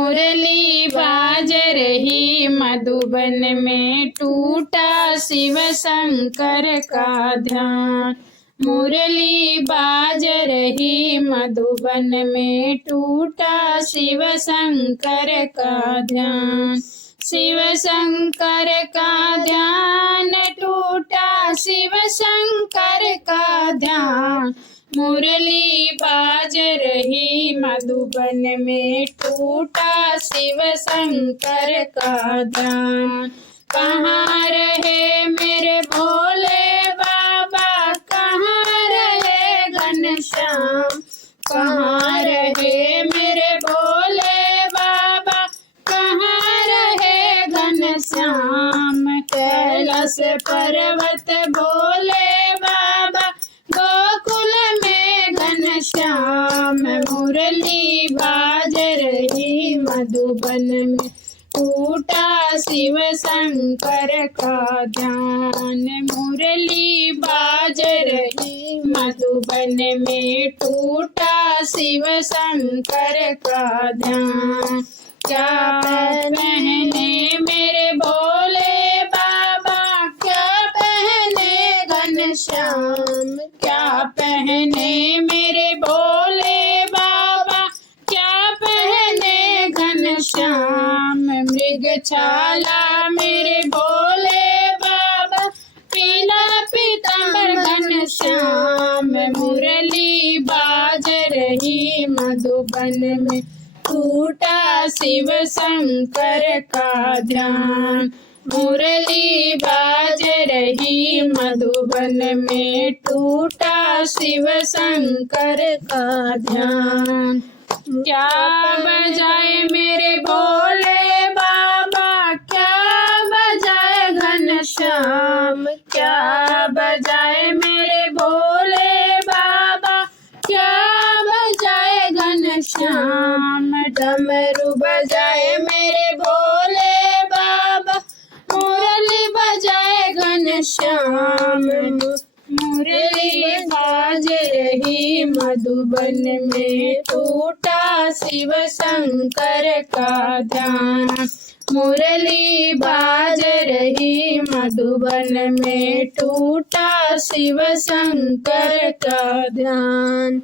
मुरली बाज रही मधुबन में, टूटा शिव शंकर का ध्यान। मुरली बाज रही मधुबन में, टूटा शिव शंकर का ध्यान। शिव शंकर का ध्यान टूटा, शिव शंकर का ध्यान। मुरली बाज रही मधुबन में, टूटा शिव शंकर का ध्यान। कहाँ रहे मेरे भोले बाबा, कहाँ रहे घनश्याम, कहाँ रहे मेरे भोले बाबा, कहाँ रहे घनश्याम। कैलाश पर्वत भोले बाबा, गोकुल में घनश्याम। मुरली बाज रही मधुबन में, टूटा शिव शंकर का ध्यान। मुरली बाज रही मधुबन में, टूटा शिव शंकर का ध्यान। क्या पहने मेरे भोले बाबा, क्या पहने घनश्याम, क्या पहने मेरे भोले बाबा, क्या पहने घनश्याम। मृगछाला मेरे भोले बाबा, पीला पीतांबर घनश्याम। मुरली बाज रही मधुबन में, टूटा शिव शंकर का ध्यान। मुरली बाज रही मधुबन में, टूटा शिव शंकर का ध्यान। क्या बजाए मेरे भोले बाबा, क्या बजाए घनश्याम, क्या बजाए मेरे भोले बाबा, क्या बजाए घनश्याम। डमरू बजाए मेरे भोले बाबा, मुरली बजाए घनश्याम। मुरली बाज रही मधुबन में, टूटा शिव शंकर का ध्यान। मुरली बाज रही मधुबन में, टूटा शिव शंकर का ध्यान।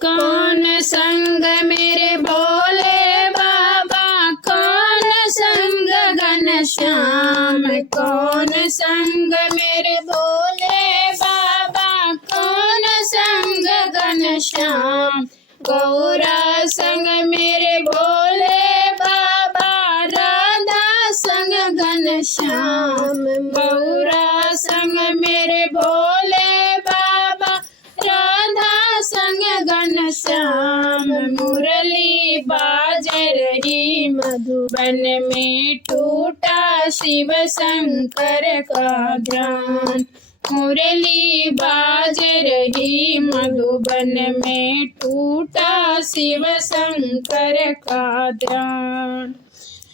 कौन संग मेरे भोले बाबा, कौन संग घनश्याम, कौन संग मेरे भोले बाबा, कौन संग घनश्याम। गौरा संग मेरे भोले बाबा, राधा संग घनश्याम। गौरा संग मेरे भोले बाबा, राधा संग घनश्याम। मुरली बाज रही मधुबन में, टूटा शिव शंकर का ध्यान। मुरली बाज रही मधुबन में, टूटा शिव शंकर का ध्यान।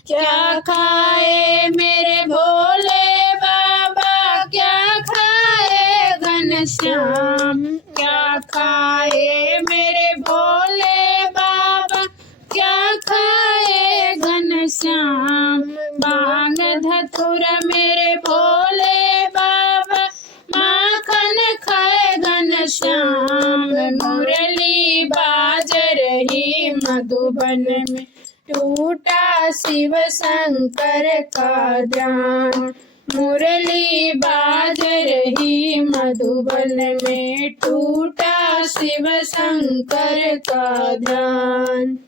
क्या खाए मेरे भोले बाबा, क्या खाए घनश्याम, क्या खाए मेरे भोले बाबा, क्या खाए घनश्याम। भांग धतूरा मेरे भोले बाबा, माखन खाए घनश्याम। मुरली बाज रही मधुबन में, टूटा शिव शंकर का ध्यान। मुरली बाज रही मधुबन में, टूटा शिव शंकर का ध्यान।